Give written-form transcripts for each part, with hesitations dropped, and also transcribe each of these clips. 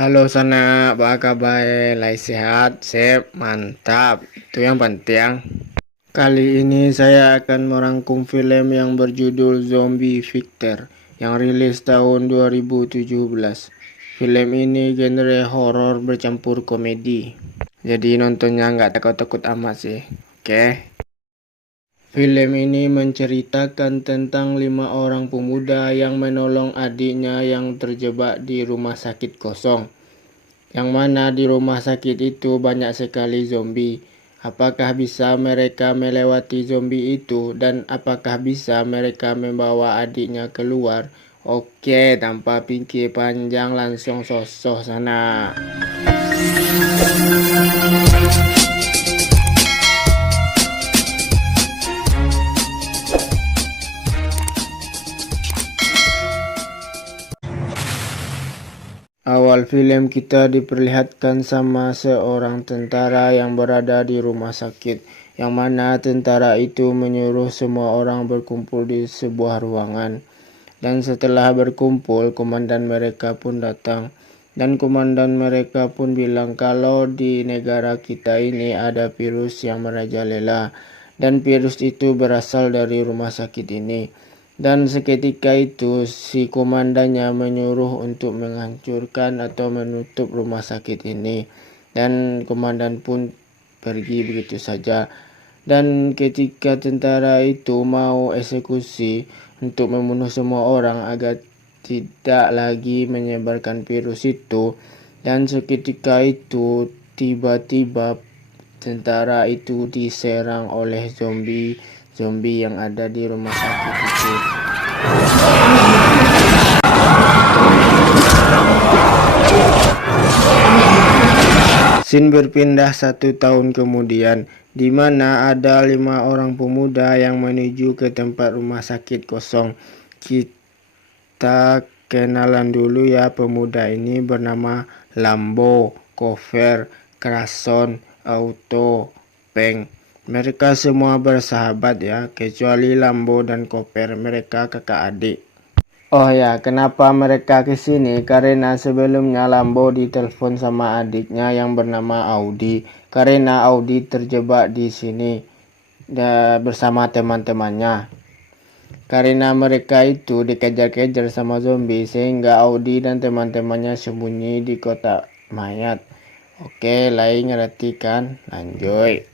Halo sana, apa kabar? Lai sehat, sip, mantap. Itu yang penting. Kali ini saya akan merangkum film yang berjudul Zombie Victor yang rilis tahun 2017. Film ini genre horor bercampur komedi. Jadi nontonnya nggak takut-takut amat sih. Oke. Film ini menceritakan tentang 5 orang pemuda yang menolong adiknya yang terjebak di rumah sakit kosong. Yang mana di rumah sakit itu banyak sekali zombie. Apakah bisa mereka melewati zombie itu dan apakah bisa mereka membawa adiknya keluar? Oke, tanpa pikir panjang langsung sosok sana. Awal film kita diperlihatkan sama seorang tentara yang berada di rumah sakit, yang mana tentara itu menyuruh semua orang berkumpul di sebuah ruangan. Dan setelah berkumpul, komandan mereka pun datang. Dan komandan mereka pun bilang kalau di negara kita ini ada virus yang merajalela. Dan virus itu berasal dari rumah sakit ini. Dan seketika itu si komandannya menyuruh untuk menghancurkan atau menutup rumah sakit ini. Dan komandan pun pergi begitu saja. Dan ketika tentara itu mau eksekusi untuk membunuh semua orang agar tidak lagi menyebarkan virus itu, dan seketika itu tiba-tiba tentara itu diserang oleh zombie yang ada di rumah sakit itu. Scene berpindah 1 tahun kemudian, di mana ada 5 orang pemuda yang menuju ke tempat rumah sakit kosong. Kita kenalan dulu ya, pemuda ini bernama Lambo, Cover, Krason, Auto, Peng. Mereka semua bersahabat ya, kecuali Lambo dan Koper, mereka kakak adik. Oh ya, kenapa mereka ke sini? Karena sebelumnya Lambo ditelepon sama adiknya yang bernama Audi. Karena Audi terjebak di sini bersama teman-temannya. Karena mereka itu dikejar-kejar sama zombie, sehingga Audi dan teman-temannya sembunyi di kotak mayat. Oke, lain ngerti kan? Lanjut.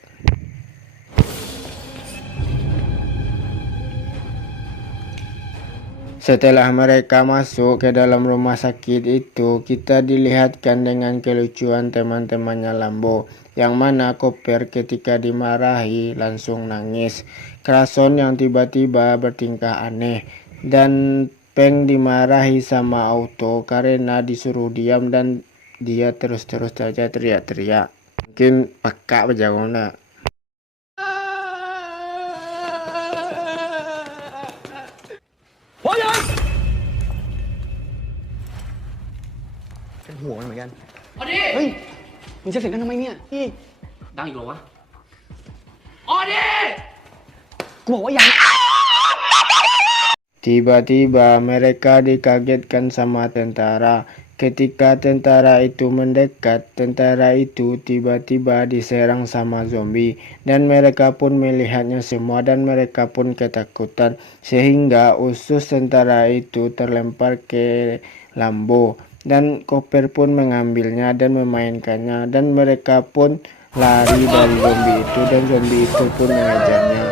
Setelah mereka masuk ke dalam rumah sakit itu, kita dilihatkan dengan kelucuan teman-temannya Lambo, yang mana Koper ketika dimarahi langsung nangis, Krason yang tiba-tiba bertingkah aneh, dan Peng dimarahi sama Auto karena disuruh diam dan dia terus-terus saja teriak-teriak. Mungkin peka berjauhnya.เป็นห่วงมันเหมือนกัน ออดี้ เฮ้ย มึงจะเสียงกันทำไมเนี่ยพี่ ดังอีกเหรอวะ ออดี้ กูบอกว่ายัง Tiba-tiba mereka dikagetkan sama tentara. Ketika tentara itu mendekat, tentara itu tiba-tiba diserang sama zombie. Dan mereka pun melihatnya semua dan mereka pun ketakutan. Sehingga usus tentara itu terlempar ke Lambo. Dan Koper pun mengambilnya dan memainkannya. Dan mereka pun lari dari zombie itu dan zombie itu pun mengejarnya.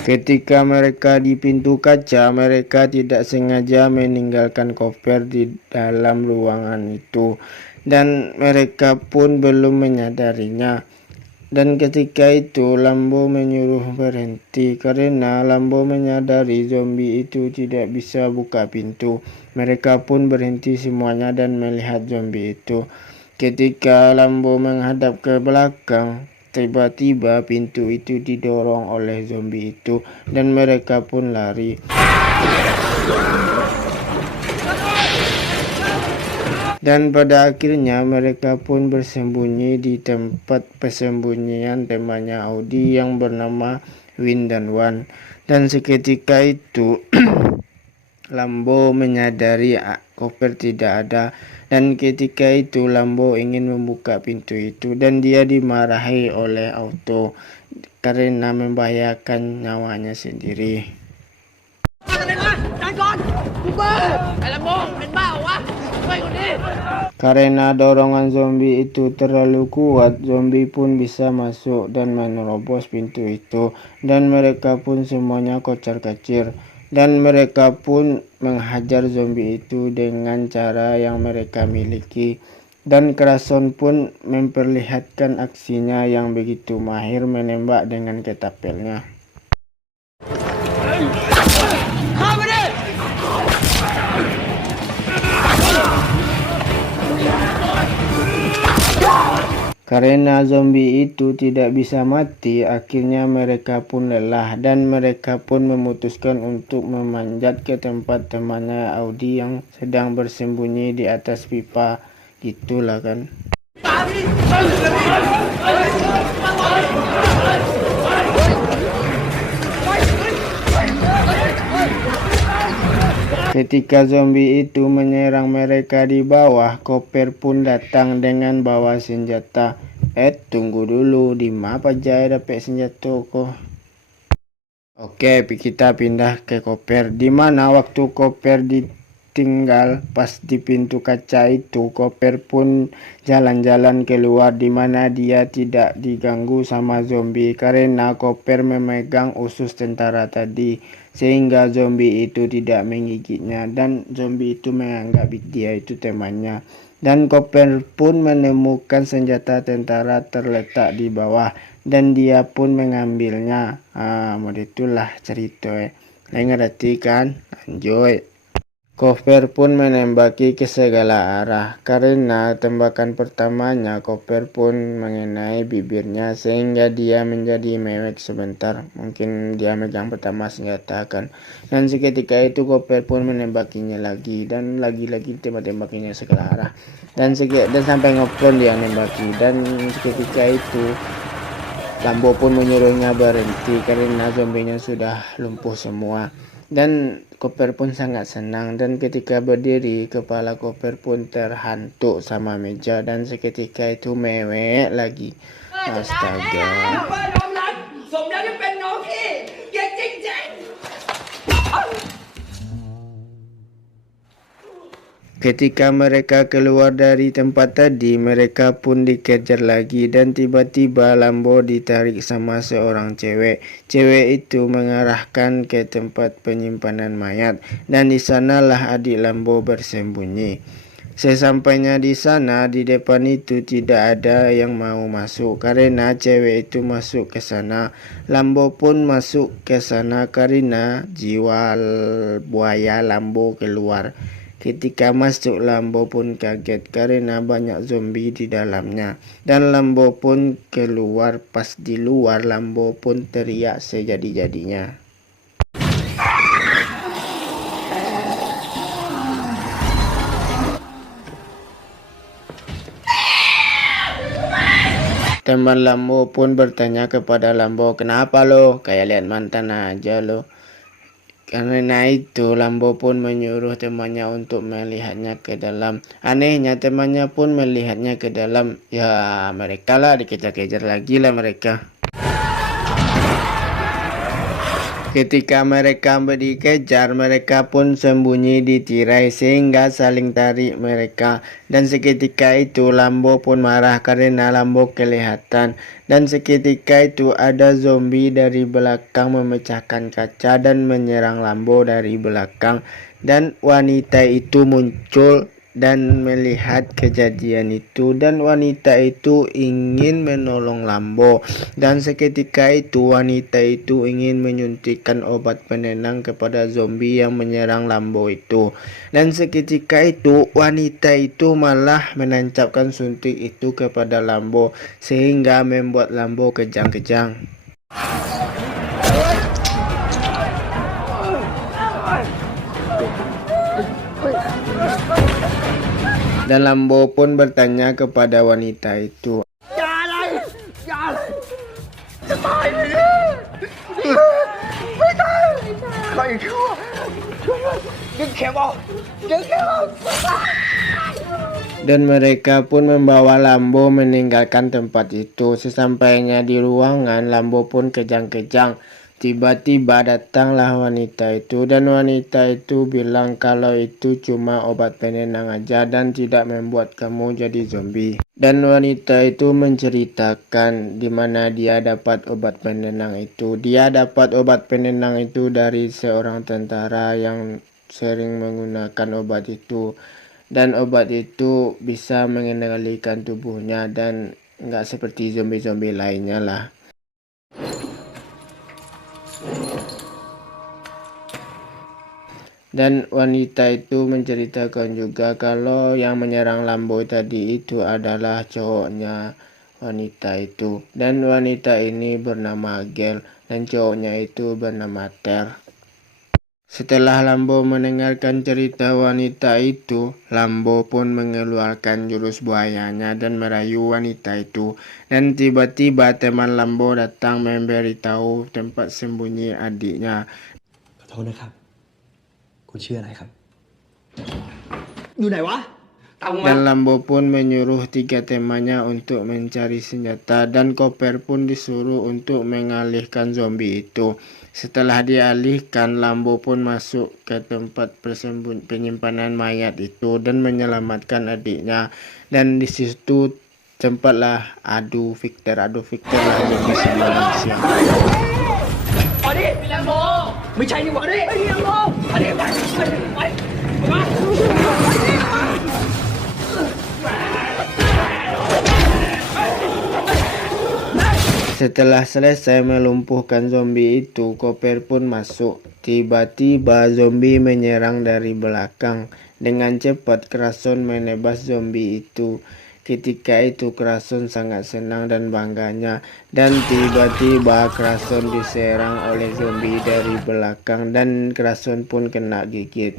Ketika mereka di pintu kaca, mereka tidak sengaja meninggalkan Koper di dalam ruangan itu. Dan mereka pun belum menyadarinya. Dan ketika itu Lambo menyuruh berhenti karena Lambo menyadari zombie itu tidak bisa buka pintu. Mereka pun berhenti semuanya dan melihat zombie itu. Ketika Lambo menghadap ke belakang, tiba-tiba pintu itu didorong oleh zombie itu dan mereka pun lari. Dan pada akhirnya mereka pun bersembunyi di tempat persembunyian temannya Audi yang bernama Win dan Wan. Dan seketika itu Lambo menyadari Copper tidak ada, dan ketika itu Lambo ingin membuka pintu itu dan dia dimarahi oleh Auto karena membahayakan nyawanya sendiri. Karena dorongan zombie itu terlalu kuat, zombie pun bisa masuk dan menerobos pintu itu, dan mereka pun semuanya kocar-kacir. Dan mereka pun menghajar zombie itu dengan cara yang mereka miliki. Dan Krason pun memperlihatkan aksinya yang begitu mahir menembak dengan ketapelnya. Karena zombie itu tidak bisa mati, akhirnya mereka pun lelah dan mereka pun memutuskan untuk memanjat ke tempat temannya Audi yang sedang bersembunyi di atas pipa. Gitulah kan. Ketika zombie itu menyerang mereka di bawah, Copper pun datang dengan bawa senjata. Tunggu dulu, di mana aja dapat senjata kok. Oke, kita pindah ke Copper. Di mana waktu Copper ditinggal pas di pintu kaca itu, Copper pun jalan-jalan keluar di mana dia tidak diganggu sama zombie karena Copper memegang usus tentara tadi. Sehingga zombie itu tidak menggigitnya dan zombie itu menganggap dia itu temannya. Dan Copper pun menemukan senjata tentara terletak di bawah dan dia pun mengambilnya. Itulah cerita. Ngerti kan? Lanjut. Copper pun menembaki ke segala arah. Karena tembakan pertamanya Copper pun mengenai bibirnya sehingga dia menjadi mewek sebentar. Mungkin dia megang pertama senjata kan. Dan seketika itu Copper pun menembakinya lagi dan lagi-lagi tembak-tembakinya segala arah. Dan sampai ngoplon dia nembaki. Dan seketika itu Lambo pun menyuruhnya berhenti karena zombinya sudah lumpuh semua. Dan Copper pun sangat senang dan ketika berdiri kepala Copper pun terhantuk sama meja dan seketika itu mewek lagi. Astaga. Ketika mereka keluar dari tempat tadi, mereka pun dikejar lagi dan tiba-tiba Lambo ditarik sama seorang cewek. Cewek itu mengarahkan ke tempat penyimpanan mayat dan di sanalah adik Lambo bersembunyi. Sesampainya di sana, di depan itu tidak ada yang mau masuk karena cewek itu masuk ke sana. Lambo pun masuk ke sana karena jiwa buaya Lambo keluar. Ketika masuk, Lambo pun kaget karena banyak zombie di dalamnya. Dan Lambo pun keluar. Pas di luar, Lambo pun teriak sejadi-jadinya. Teman Lambo pun bertanya kepada Lambo, "Kenapa lo? Kayak lihat mantan aja lo." Karena itu Lambo pun menyuruh temannya untuk melihatnya ke dalam. Anehnya temannya pun melihatnya ke dalam. Ya mereka lah dikejar-kejar lagi lah mereka. Ketika mereka dikejar, mereka pun sembunyi di tirai sehingga saling tarik mereka. Dan seketika itu Lambo pun marah karena Lambo kelihatan. Dan seketika itu ada zombie dari belakang memecahkan kaca dan menyerang Lambo dari belakang. Dan wanita itu muncul dan melihat kejadian itu dan wanita itu ingin menolong Lambo dan seketika itu wanita itu ingin menyuntikkan obat penenang kepada zombie yang menyerang Lambo itu dan seketika itu wanita itu malah menancapkan suntik itu kepada Lambo sehingga membuat Lambo kejang-kejang. Dan Lambo pun bertanya kepada wanita itu, Dan mereka pun membawa Lambo meninggalkan tempat itu. Sesampainya di ruangan, Lambo pun kejang-kejang. Tiba-tiba datanglah wanita itu, dan wanita itu bilang kalau itu cuma obat penenang aja dan tidak membuat kamu jadi zombie. Dan wanita itu menceritakan di mana dia dapat obat penenang itu. Dia dapat obat penenang itu dari seorang tentara yang sering menggunakan obat itu. Dan obat itu bisa mengendalikan tubuhnya dan nggak seperti zombie-zombie lainnya lah. Dan wanita itu menceritakan juga kalau yang menyerang Lambo tadi itu adalah cowoknya wanita itu. Dan wanita ini bernama Gel dan cowoknya itu bernama Ter. Setelah Lambo mendengarkan cerita wanita itu, Lambo pun mengeluarkan jurus buayanya dan merayu wanita itu. Dan tiba-tiba teman Lambo datang memberitahu tempat sembunyi adiknya. ขอโทษนะครับ คุณชื่ออะไรครับ อยู่ไหนวะ Tahu Dan nggak? Lambo pun menyuruh 3 temannya untuk mencari senjata dan Koper pun disuruh untuk mengalihkan zombie itu. Setelah dialihkan, Lambo pun masuk ke tempat penyimpanan mayat itu dan menyelamatkan adiknya. Dan di situ tempatlah adu Victor lah zombie sama manusia. เอาดิพี่แลมโบไม่ใช่นี่หว่าดิไอ้พี่แลมโบเอาดิไปมา Setelah selesai melumpuhkan zombie itu, Koper pun masuk. Tiba-tiba zombie menyerang dari belakang. Dengan cepat Krason menebas zombie itu. Ketika itu Krason sangat senang dan bangganya. Dan tiba-tiba Krason diserang oleh zombie dari belakang dan Krason pun kena gigit.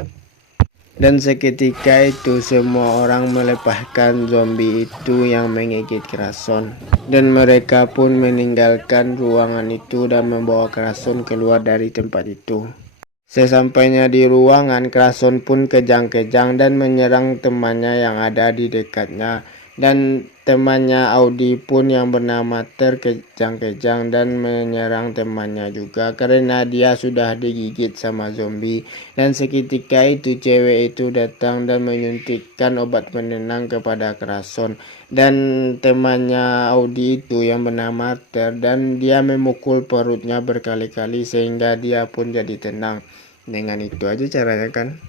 Dan seketika itu semua orang melepaskan zombie itu yang menggigit Krason. Dan mereka pun meninggalkan ruangan itu dan membawa Krason keluar dari tempat itu. Sesampainya di ruangan, Krason pun kejang-kejang dan menyerang temannya yang ada di dekatnya. Dan temannya Audi pun yang bernama Ter kejang-kejang dan menyerang temannya juga karena dia sudah digigit sama zombie. Dan seketika itu cewek itu datang dan menyuntikkan obat penenang kepada Krason dan temannya Audi itu yang bernama Ter, dan dia memukul perutnya berkali-kali sehingga dia pun jadi tenang. Dengan itu aja caranya kan.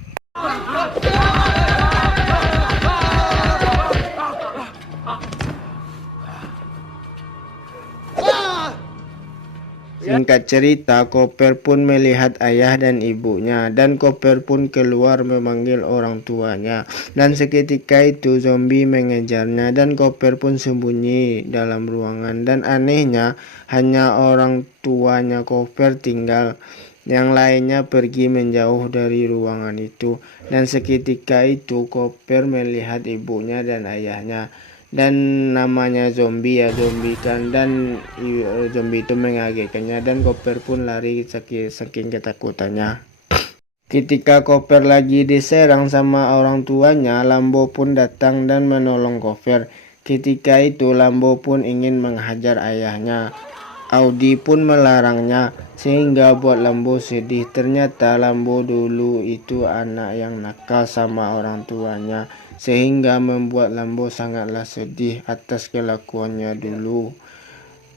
Singkat cerita, Koper pun melihat ayah dan ibunya, dan Koper pun keluar memanggil orang tuanya. Dan seketika itu zombie mengejarnya, dan Koper pun sembunyi dalam ruangan. Dan anehnya, hanya orang tuanya Koper tinggal. Yang lainnya pergi menjauh dari ruangan itu. Dan seketika itu Koper melihat ibunya dan ayahnya. Dan namanya zombie ya, zombie kan, dan zombie itu mengagetkannya dan Koper pun lari saking ketakutannya. Ketika Koper lagi diserang sama orang tuanya, Lambo pun datang dan menolong Koper. Ketika itu Lambo pun ingin menghajar ayahnya. Audi pun melarangnya sehingga buat Lambo sedih. Ternyata Lambo dulu itu anak yang nakal sama orang tuanya, sehingga membuat Lambo sangatlah sedih atas kelakuannya dulu.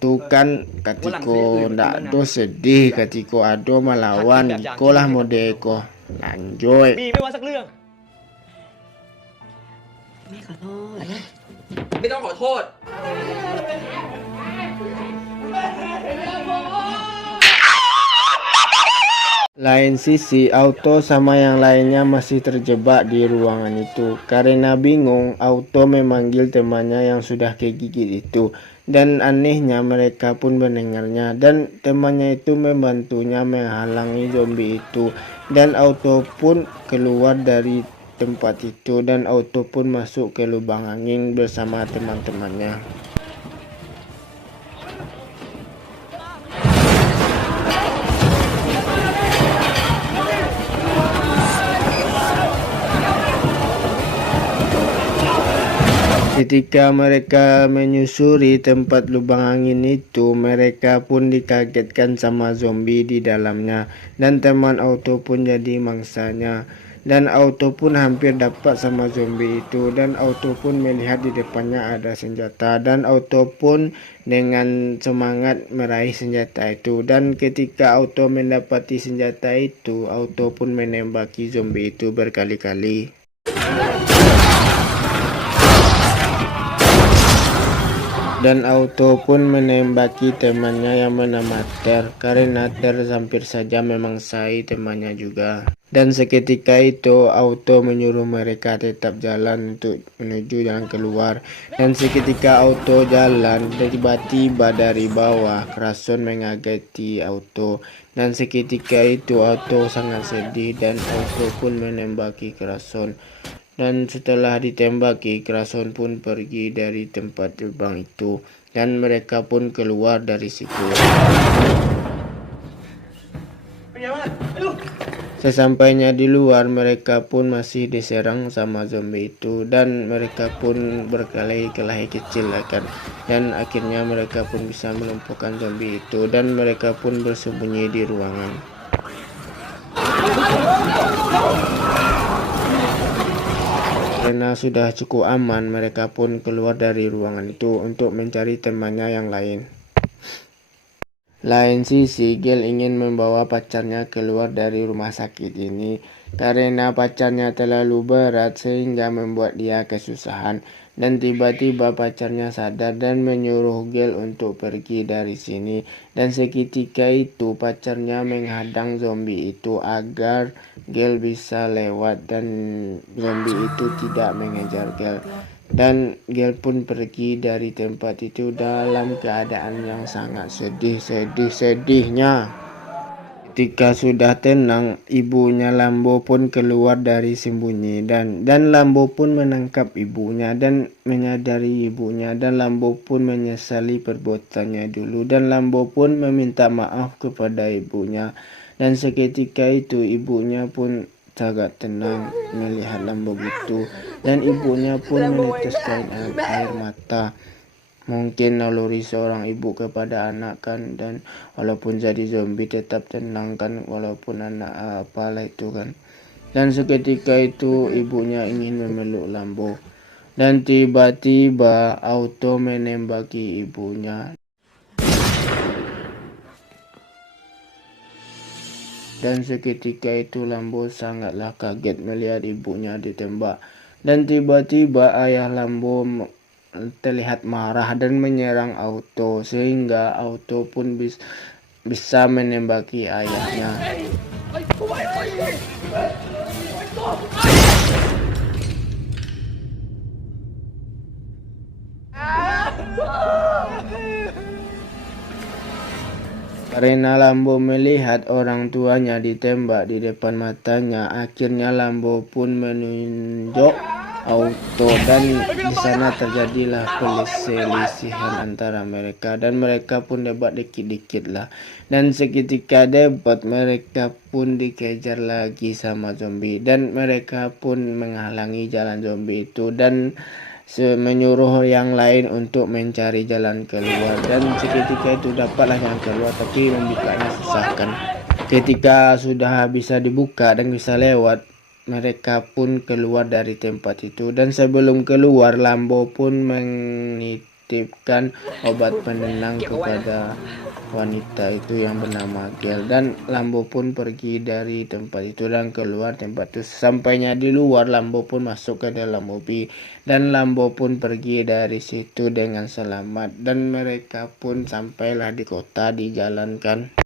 Tuh kan katiko ndak do sedih, katiko ado melawan iko lah modeko. Lanjut. มีไม่ว่าสักเรื่อง ไม่ขอโทษ ไม่ต้องขอโทษ Lain sisi, Auto sama yang lainnya masih terjebak di ruangan itu. Karena bingung, Auto memanggil temannya yang sudah kegigit itu. Dan anehnya mereka pun mendengarnya. Dan temannya itu membantunya menghalangi zombie itu. Dan Auto pun keluar dari tempat itu. Dan Auto pun masuk ke lubang angin bersama teman-temannya. Ketika mereka menyusuri tempat lubang angin itu, mereka pun dikagetkan sama zombie di dalamnya, dan teman Auto pun jadi mangsanya. Dan Auto pun hampir dapat sama zombie itu, dan Auto pun melihat di depannya ada senjata, dan Auto pun dengan semangat meraih senjata itu. Dan ketika Auto mendapati senjata itu, Auto pun menembaki zombie itu berkali-kali. Dan Auto pun menembaki temannya yang bernama Ter, karena Ter hampir saja memangsai temannya juga. Dan seketika itu Auto menyuruh mereka tetap jalan untuk menuju jalan keluar. Dan seketika Auto jalan, tiba-tiba dari bawah Krason mengageti Auto. Dan seketika itu Auto sangat sedih, dan Auto pun menembaki Krason. Dan setelah ditembaki, Krason pun pergi dari tempat terbang itu, dan mereka pun keluar dari situ. Sesampainya di luar, mereka pun masih diserang sama zombie itu, dan mereka pun berkelahi-kelahi kecil kan. Dan akhirnya mereka pun bisa melumpuhkan zombie itu, dan mereka pun bersembunyi di ruangan. Karena sudah cukup aman, mereka pun keluar dari ruangan itu untuk mencari temannya yang lain. Lain sisi, Gale ingin membawa pacarnya keluar dari rumah sakit ini karena pacarnya terlalu berat sehingga membuat dia kesusahan. Dan tiba-tiba pacarnya sadar dan menyuruh Gale untuk pergi dari sini. Dan seketika itu pacarnya menghadang zombie itu agar Gale bisa lewat, dan zombie itu tidak mengejar Gale. Dan Gale pun pergi dari tempat itu dalam keadaan yang sangat sedihnya. Ketika sudah tenang, ibunya Lambo pun keluar dari sembunyi, dan Lambo pun menangkap ibunya dan menyadari ibunya, dan Lambo pun menyesali perbuatannya dulu, dan Lambo pun meminta maaf kepada ibunya. Dan seketika itu ibunya pun sangat tenang melihat Lambo gitu, dan ibunya pun meneteskan air mata. Mungkin naluri seorang ibu kepada anak kan, dan walaupun jadi zombie tetap tenang kan, walaupun anak apalah itu kan. Dan seketika itu ibunya ingin memeluk Lambo, dan tiba-tiba Auto menembaki ibunya. Dan seketika itu Lambo sangatlah kaget melihat ibunya ditembak. Dan tiba-tiba ayah Lambo terlihat marah dan menyerang Auto, sehingga Auto pun bisa menembaki ayahnya. Karena Lambo melihat orang tuanya ditembak di depan matanya, akhirnya Lambo pun menunjuk Auto, dan di sana terjadilah perselisihan antara mereka, dan mereka pun debat dikit-dikit lah. Dan seketika debat, mereka pun dikejar lagi sama zombie, dan mereka pun menghalangi jalan zombie itu dan menyuruh yang lain untuk mencari jalan keluar. Dan seketika itu dapatlah jalan keluar, tapi membukanya susah kan. Ketika sudah bisa dibuka dan bisa lewat, mereka pun keluar dari tempat itu, dan sebelum keluar Lambo pun menitipkan obat penenang kepada wanita itu yang bernama Gale, dan Lambo pun pergi dari tempat itu dan keluar tempat itu. Sampainya di luar, Lambo pun masuk ke dalam mobil, dan Lambo pun pergi dari situ dengan selamat, dan mereka pun sampailah di kota dijalankan.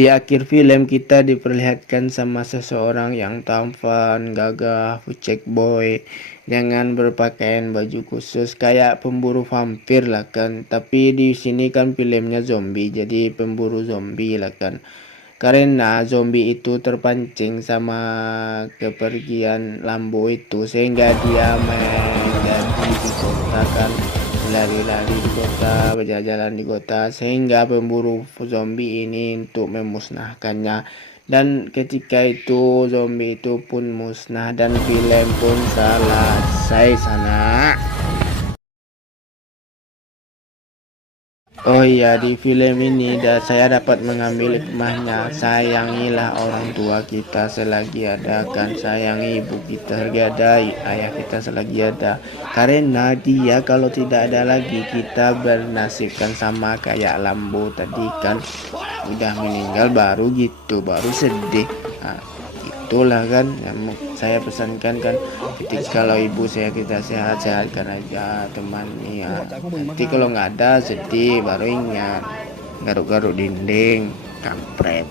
Di akhir film kita diperlihatkan sama seseorang yang tampan, gagah, pucet boy, dengan berpakaian baju khusus kayak pemburu vampir lah kan. Tapi di sini kan filmnya zombie, jadi pemburu zombie lah kan. karena zombie itu terpancing sama kepergian Lambo itu sehingga dia menjadi di kota kan, lari-lari di kota, berjalan di kota sehingga pemburu zombie ini untuk memusnahkannya. Dan ketika itu zombie itu pun musnah dan film pun selesai sana. Oh iya, di film ini saya dapat mengambil hikmahnya. Sayangilah orang tua kita selagi ada kan, sayangi ibu kita selagi ada, ayah kita selagi ada. Karena dia kalau tidak ada lagi, kita bernasibkan sama kayak Lambo tadi kan, udah meninggal baru gitu, baru sedih. Nah, itulah kan yang saya pesankan kan, ketika kalau ibu saya kita sehat-sehatkan aja teman ya, nanti kalau nggak ada sedih baru ingat garuk-garuk dinding kampret.